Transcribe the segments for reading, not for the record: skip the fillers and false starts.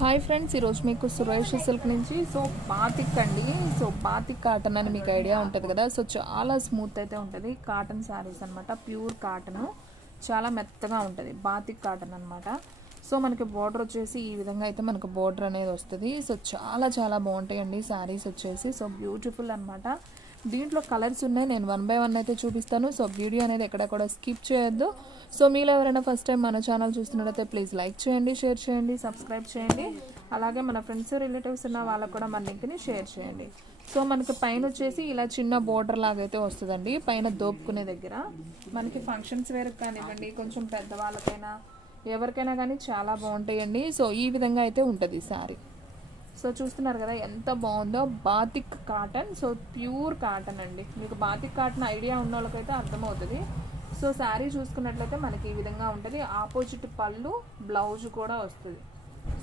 Hi friends, ఈరోజు మీకు Suresh silk నుంచి బాతిక్ అండి. బాతిక్ కాటన్ అని మీకు ఐడియా ఉంటుంది కదా. చాలా స్మూత్ అయితే ఉంటుంది. కాటన్ శారీస్ అనమాట, ప్యూర్ కాటన్, చాలా మెత్తగా ఉంటుంది. బాతిక్ కాటన్ అనమాట. మనకి బోర్డర్ వచ్చేసి ఈ విధంగా అయితే మనకు బోర్డర్ అనేది వస్తుంది. చాలా చాలా బాగుంటాయండి శారీస్ వచ్చేసి. బ్యూటిఫుల్ అనమాట. దీంట్లో కలర్స్ ఉన్నాయి. నేను 1 by 1 అయితే చూపిస్తాను. వీడియో అనేది ఎక్కడెక్కడ స్కిప్ చేయొద్దు. మీలో ఎవరైనా ఫస్ట్ టైం మన ఛానల్ చూస్తున్నట్లయితే ప్లీజ్ లైక్ చేయండి, షేర్ చేయండి, సబ్స్క్రైబ్ చేయండి. అలాగే మన ఫ్రెండ్స్ రిలేటివ్స్ ఉన్న వాళ్ళకు కూడా మన లింక్ని షేర్ చేయండి. మనకి పైన వచ్చేసి ఇలా చిన్న బోర్డర్ లాగా అయితే వస్తుందండి. పైన దోపుకునే దగ్గర మనకి ఫంక్షన్స్ వేర్ కానివ్వండి, కొంచెం పెద్దవాళ్ళకైనా ఎవరికైనా కానీ చాలా బాగుంటాయండి. ఈ విధంగా అయితే ఉంటుంది శారీ. చూస్తున్నారు కదా ఎంత బాగుందో. బాతిక్ కాటన్, ప్యూర్ కాటన్ అండి. మీకు బాతిక్ కాటన్ ఐడియా ఉన్న వాళ్ళకైతే అర్థమవుతుంది. శారీ చూసుకున్నట్లయితే మనకి ఈ విధంగా ఉంటుంది. ఆపోజిట్ పళ్ళు, బ్లౌజ్ కూడా వస్తుంది.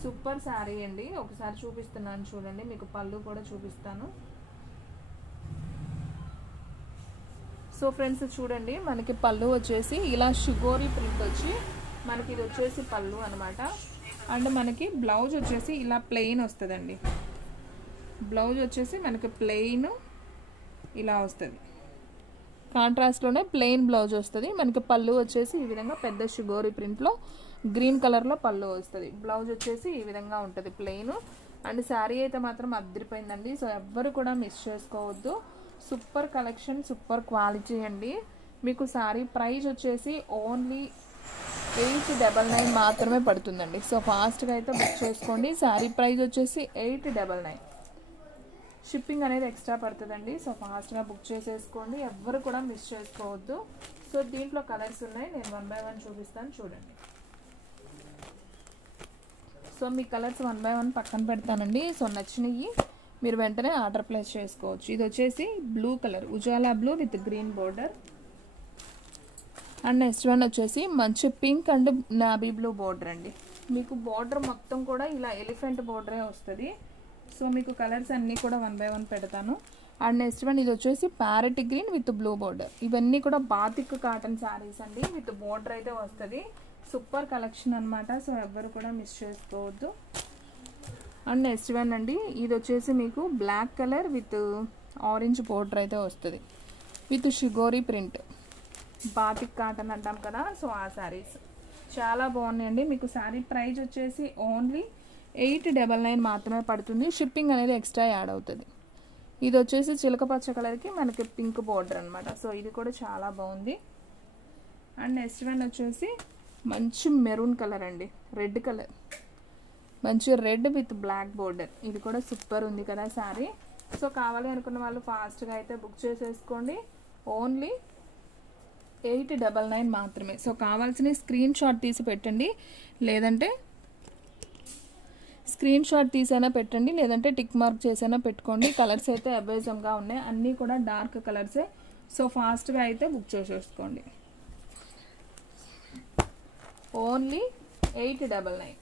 సూపర్ శారీ అండి. ఒకసారి చూపిస్తున్నాను చూడండి, మీకు పళ్ళు కూడా చూపిస్తాను. ఫ్రెండ్స్ చూడండి, మనకి పళ్ళు వచ్చేసి ఇలా షిగోరీ ప్రింట్ వచ్చి మనకి ఇది వచ్చేసి పళ్ళు అనమాట. అండ్ మనకి బ్లౌజ్ వచ్చేసి ఇలా ప్లెయిన్ వస్తుందండి. బ్లౌజ్ వచ్చేసి మనకి ప్లెయిన్ ఇలా వస్తుంది. కాంట్రాస్ట్లోనే ప్లెయిన్ బ్లౌజ్ వస్తుంది. మనకి పళ్ళు వచ్చేసి ఈ విధంగా పెద్ద షిగోరీ ప్రింట్లో గ్రీన్ కలర్లో పళ్ళు వస్తుంది. బ్లౌజ్ వచ్చేసి ఈ విధంగా ఉంటుంది ప్లెయిన్. అండ్ శారీ అయితే మాత్రం అద్దరిపోయిందండి. ఎవ్వరు కూడా మిస్ చేసుకోవద్దు. సూపర్ కలెక్షన్, సూపర్ క్వాలిటీ అండి. మీకు శారీ ప్రైస్ వచ్చేసి ఓన్లీ 899 మాత్రమే పడుతుందండి. ఫాస్ట్గా అయితే బుక్ చేసుకోండి. శారీ ప్రైస్ వచ్చేసి 899. షిప్పింగ్ అనేది ఎక్స్ట్రా పడుతుందండి. ఫాస్ట్గా బుక్ చేసేసుకోండి. ఎవ్వరు కూడా మిస్ చేసుకోవద్దు. దీంట్లో కలర్స్ ఉన్నాయి. నేను 1 by 1 చూపిస్తాను చూడండి. మీ కలర్స్ 1 by 1 పక్కన పెడతానండి. నచ్చినవి మీరు వెంటనే ఆర్డర్ ప్లేస్ చేసుకోవచ్చు. ఇది వచ్చేసి blue colour, Ujala blue with green border. And next one వచ్చేసి మంచి పింక్ అండ్ నాబీ బ్లూ బోర్డర్ అండి. మీకు బోర్డర్ మొత్తం కూడా ఇలా ఎలిఫెంట్ బోర్డరే వస్తుంది. మీకు కలర్స్ అన్నీ కూడా 1 by 1 పెడతాను. అండ్ నెక్స్ట్ వన్ ఇది వచ్చేసి parrot green with blue border. ఇవన్నీ కూడా బాతిక్ కాటన్ శారీస్ అండి. విత్ బోర్డర్ అయితే వస్తుంది. సూపర్ కలెక్షన్ అనమాట. ఎవ్వరు కూడా మిస్ చేసుకోవద్దు. అండ్ నెక్స్ట్ వన్ అండి, ఇది వచ్చేసి మీకు black colour with orange border అయితే వస్తుంది. విత్ షిగోరీ ప్రింట్. బాతిక్ కాటన్ అంటాం కదా. ఆ శారీస్ చాలా బాగున్నాయండి. మీకు శారీ ప్రైస్ వచ్చేసి ఓన్లీ 899 మాత్రమే పడుతుంది. షిప్పింగ్ అనేది ఎక్స్ట్రా యాడ్ అవుతుంది. ఇది వచ్చేసి చిలక పచ్చ కలర్కి మనకి పింక్ బోర్డర్ అనమాట. ఇది కూడా చాలా బాగుంది. అండ్ నెక్స్ట్ వన్ వచ్చేసి మంచి మెరూన్ కలర్ అండి, రెడ్ కలర్, మంచి రెడ్ విత్ బ్లాక్ బోర్డర్. ఇది కూడా సూపర్ ఉంది కదా శారీ. కావాలి అనుకున్న వాళ్ళు ఫాస్ట్గా అయితే బుక్ చేసేసుకోండి. ఓన్లీ 899 మాత్రమే. కావాల్సిన స్క్రీన్ షాట్ తీసి పెట్టండి, లేదంటే స్క్రీన్ షాట్ తీసైనా పెట్టండి, లేదంటే టిక్ మార్క్ చేసైనా పెట్టుకోండి. కలర్స్ అయితే అవైలబుల్గా ఉన్నాయి. అన్నీ కూడా డార్క్ కలర్సే. ఫాస్ట్గా అయితే బుక్ చేసేసుకోండి. ఓన్లీ 899.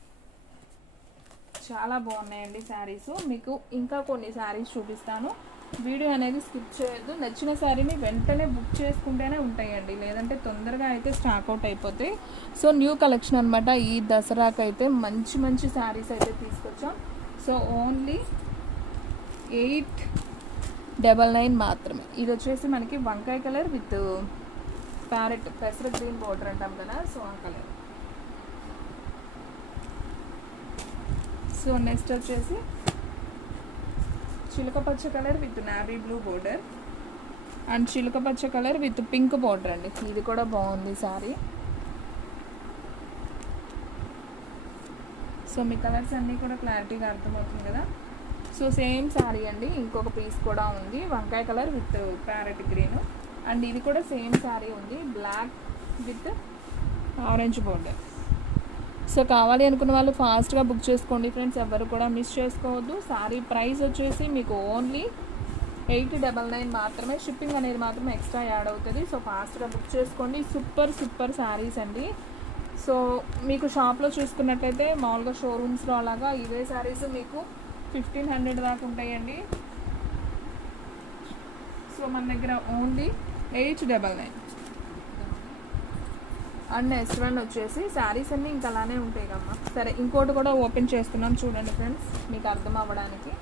చాలా బాగున్నాయండి శారీస్. మీకు ఇంకా కొన్ని శారీస్ చూపిస్తాను. వీడియో అనేది స్కిప్ చేయొద్దు. నచ్చిన శారీని వెంటనే బుక్ చేసుకుంటేనే ఉంటాయండి, లేదంటే తొందరగా అయితే స్టాక్ అవుట్ అయిపోతాయి. న్యూ కలెక్షన్ అనమాట. ఈ దసరాకి అయితే మంచి మంచి శారీస్ అయితే తీసుకొచ్చాం. ఓన్లీ 899 మాత్రమే. ఇది వచ్చేసి మనకి వంకాయ కలర్ విత్ ప్యారెట్ పెసర గ్రీన్ బోర్డర్ అంటాం కదా. ఆ కలర్. నెక్స్ట్ వచ్చేసి చిలక పచ్చ colour with navy blue border and చిలక పచ్చ కలర్ విత్ పింక్ బోర్డర్ అండి. ఇది కూడా బాగుంది శారీ. మీ కలర్స్ అన్నీ కూడా క్లారిటీగా అర్థమవుతుంది కదా. సేమ్ శారీ అండి. ఇంకొక పీస్ కూడా ఉంది, వంకాయ colour with parrot green. And ఇది కూడా సేమ్ శారీ ఉంది, బ్లాక్ విత్ ఆరెంజ్ బోర్డర్. కావాలి అనుకున్న వాళ్ళు ఫాస్ట్గా బుక్ చేసుకోండి ఫ్రెండ్స్. ఎవరు కూడా మిస్ చేసుకోవద్దు. శారీ ప్రైస్ వచ్చేసి మీకు ఓన్లీ 899 మాత్రమే. షిప్పింగ్ అనేది మాత్రం ఎక్స్ట్రా యాడ్ అవుతుంది. ఫాస్ట్గా బుక్ చేసుకోండి. సూపర్ సూపర్ శారీస్ అండి. మీకు షాప్లో చూసుకున్నట్లయితే మామూలుగా షోరూమ్స్లో అలాగా ఇవే శారీస్ మీకు 1500 దాకా ఉంటాయండి. మన దగ్గర ఓన్లీ 899. అండ్ నెక్స్ట్ వన్ వచ్చేసి శారీస్ అన్నీ ఇంకా అలానే ఉంటాయి కమ్మా. సరే ఇంకోటి కూడా ఓపెన్ చేస్తున్నాం చూడండి ఫ్రెండ్స్, మీకు అర్థం అవ్వడానికి.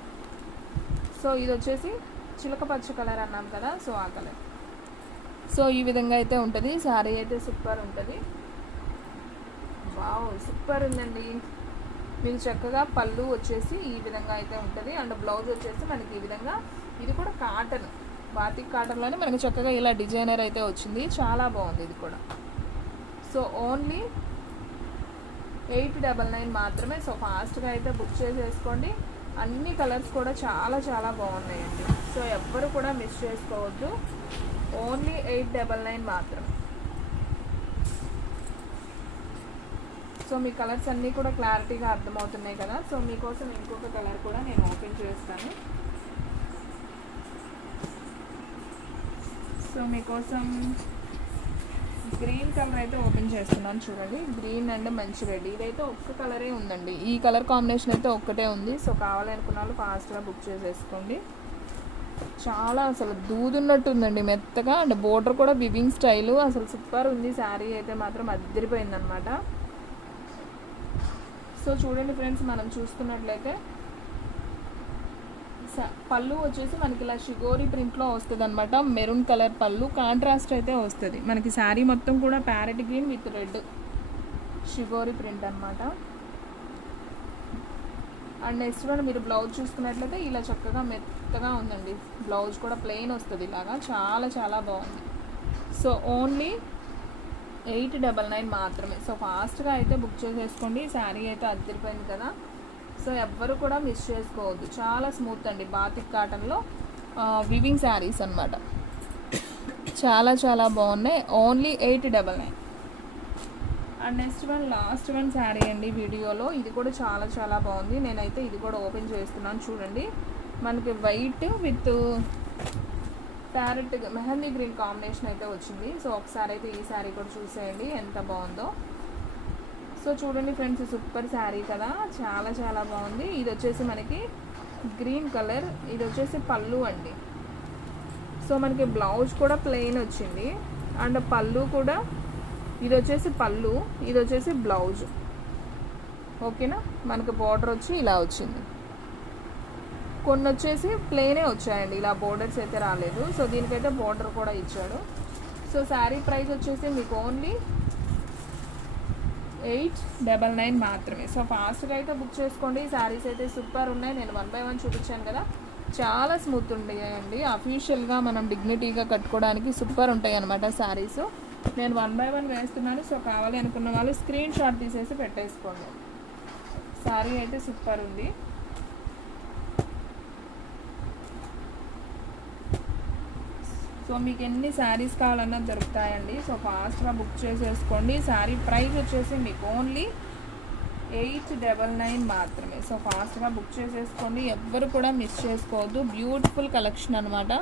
సో ఇది వచ్చేసి చిలక పచ్చ కలర్ అన్నాం కదా, సో ఆ కలర్. సో ఈ విధంగా అయితే ఉంటుంది. శారీ అయితే సూపర్ ఉంటుంది. వావ్ సూపర్ ఉందండి. మీకు చక్కగా పళ్ళు వచ్చేసి ఈ విధంగా అయితే ఉంటుంది. అండ్ బ్లౌజ్ వచ్చేసి మనకి ఈ విధంగా, ఇది కూడా కాటన్, బాతిక్ కాటన్లోనే మనకి చక్కగా ఇలా డిజైనర్ అయితే వచ్చింది. చాలా బాగుంది ఇది కూడా. సో ఓన్లీ 899 మాత్రమే. సో ఫాస్ట్గా అయితే బుక్ చేసేసుకోండి. అన్ని కలర్స్ కూడా చాలా చాలా బాగున్నాయండి. సో ఎవ్వరు కూడా మిస్ చేసుకోవద్దు. ఓన్లీ 899 మాత్రమే. సో మీ కలర్స్ అన్నీ కూడా క్లారిటీగా అర్థమవుతున్నాయి కదా. సో మీకోసం ఇంకొక కలర్ కూడా నేను ఓపెన్ చేస్తాను. సో మీకోసం గ్రీన్ కలర్ అయితే ఓపెన్ చేస్తున్నాను చూడండి. గ్రీన్ అండ్ మంచి రెడ్, ఇదైతే ఒక్క కలరే ఉందండి. ఈ కలర్ కాంబినేషన్ అయితే ఒక్కటే ఉంది. సో కావాలనుకున్న వాళ్ళు ఫాస్ట్గా బుక్ చేసేసుకోండి. చాలా అసలు దూదున్నట్టు ఉందండి, మెత్తగా. అండ్ బోర్డర్ కూడా వివింగ్ స్టైలు, అసలు సూపర్ ఉంది. శారీ అయితే మాత్రం అదిరిపోయిందనమాట. సో చూడండి ఫ్రెండ్స్, మనం చూసుకున్నట్లయితే పళ్ళు వచ్చేసి మనకి ఇలా షిగోరి ప్రింట్లో వస్తుంది అనమాట. మెరూన్ కలర్ పళ్ళు, కాంట్రాస్ట్ అయితే వస్తుంది మనకి. శారీ మొత్తం కూడా ప్యారెట్ గ్రీన్ విత్ రెడ్ షిగోరి ప్రింట్ అనమాట. అండ్ నెక్స్ట్ వన్ మీరు బ్లౌజ్ చూసుకున్నట్లయితే ఇలా చక్కగా మెత్తగా ఉందండి. బ్లౌజ్ కూడా ప్లెయిన్ వస్తుంది ఇలాగా, చాలా చాలా బాగుంది. సో ఓన్లీ 899 మాత్రమే. సో ఫాస్ట్గా అయితే బుక్ చేసేసుకోండి. శారీ అయితే అదిరిపోయింది కదా. సో ఎవ్వరు కూడా మిస్ చేసుకోవద్దు. చాలా స్మూత్ అండి, బాతిక్ కాటన్లో వివింగ్ శారీస్ అనమాట. చాలా చాలా బాగున్నాయి. Only 899. And next one last one sari అండి వీడియోలో. ఇది కూడా చాలా చాలా బాగుంది. నేనైతే ఇది కూడా ఓపెన్ చేస్తున్నాను చూడండి. మనకి white with parrot mehndi green combination అయితే వచ్చింది. సో ఒకసారి అయితే ఈ శారీ కూడా చూసేయండి ఎంత బాగుందో. సో చూడండి ఫ్రెండ్స్, సూపర్ శారీ కదా, చాలా చాలా బాగుంది. ఇది వచ్చేసి మనకి గ్రీన్ కలర్, ఇది వచ్చేసి పళ్ళు అండి. సో మనకి బ్లౌజ్ కూడా ప్లెయిన్ వచ్చింది. అండ్ పళ్ళు కూడా, ఇది వచ్చేసి పళ్ళు, ఇది వచ్చేసి బ్లౌజ్. ఓకేనా, మనకి బార్డర్ వచ్చి ఇలా వచ్చింది. కొన్ని వచ్చేసి ప్లెయినే వచ్చాయండి, ఇలా బోర్డర్స్ అయితే రాలేదు. సో దీనికైతే బోర్డర్ కూడా ఇచ్చాడు. సో శారీ ప్రైస్ వచ్చేసి మీకు ఓన్లీ 899 మాత్రమే. సో ఫాస్ట్గా అయితే బుక్ చేసుకోండి. శారీస్ అయితే సూపర్ ఉన్నాయి. నేను 1 by 1 చూపించాను కదా, చాలా స్మూత్ ఉంటాయండి. అఫీషియల్గా మనం డిగ్నిటీగా కట్టుకోవడానికి సూపర్ ఉంటాయి అన్నమాట శారీస్. నేను 1 by 1 వేస్తున్నాను. సో కావాలి అనుకున్న వాళ్ళు స్క్రీన్ షాట్ తీసేసి పెట్టేసుకోండి. శారీ అయితే సూపర్ ఉంది. సో మీకు ఎన్ని శారీస్ కావాలన్నా దొరుకుతాయండి. సో ఫాస్ట్గా బుక్ చేసేసుకోండి. శారీ ప్రైస్ వచ్చేసి మీకు ఓన్లీ 899 మాత్రమే. సో ఫాస్ట్గా బుక్ చేసేసుకోండి, ఎవ్వరు కూడా మిస్ చేసుకోవద్దు. బ్యూటిఫుల్ కలెక్షన్ అనమాట.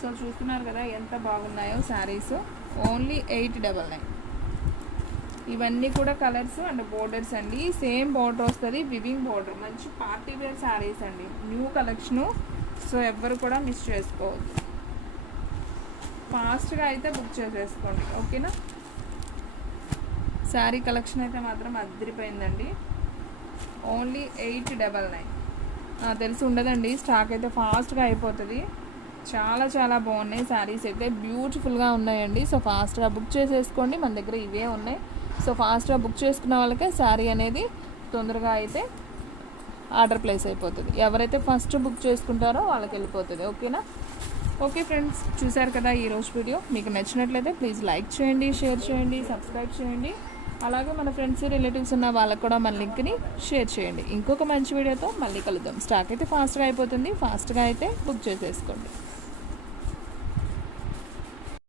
సో చూస్తున్నారు కదా ఎంత బాగున్నాయో శారీస్. ఓన్లీ 899. ఇవన్నీ కూడా కలర్స్ అండ్ బోర్డర్స్ అండి. సేమ్ బోర్డర్ వస్తుంది, వివింగ్ బోర్డర్. మంచి పార్టీ వేర్ శారీస్ అండి, న్యూ కలెక్షను. సో ఎవ్వరు కూడా మిస్ చేసుకోవద్దు. ఫాస్ట్గా అయితే బుక్ చేసేసుకోండి. ఓకేనా, శారీ కలెక్షన్ అయితే మాత్రం అదిరిపోయిందండి. ఓన్లీ 899. తెలిసి ఉండదండి, స్టాక్ అయితే ఫాస్ట్గా అయిపోతుంది. చాలా చాలా బాగున్నాయి శారీస్ అయితే, బ్యూటిఫుల్గా ఉన్నాయండి. సో ఫాస్ట్గా బుక్ చేసేసుకోండి. మన దగ్గర ఇవే ఉన్నాయి. సో ఫాస్ట్గా బుక్ చేసుకున్న వాళ్ళకే శారీ అనేది తొందరగా అయితే ఆర్డర్ ప్లేస్ అయిపోతుంది. ఎవరైతే ఫస్ట్ బుక్ చేసుకుంటారో వాళ్ళకి వెళ్ళిపోతుంది. ఓకేనా. ఓకే ఫ్రెండ్స్, చూసారు కదా ఈరోజు వీడియో. మీకు నచ్చినట్లయితే ప్లీజ్ లైక్ చేయండి, షేర్ చేయండి, సబ్స్క్రైబ్ చేయండి. అలాగే మన ఫ్రెండ్స్ రిలేటివ్స్ ఉన్న వాళ్ళకు కూడా మన లింక్ని షేర్ చేయండి. ఇంకొక మంచి వీడియోతో మళ్ళీ కలుద్దాం. స్టాక్ అయితే ఫాస్ట్గా అయిపోతుంది. ఫాస్ట్గా అయితే బుక్ చేసేసుకోండి.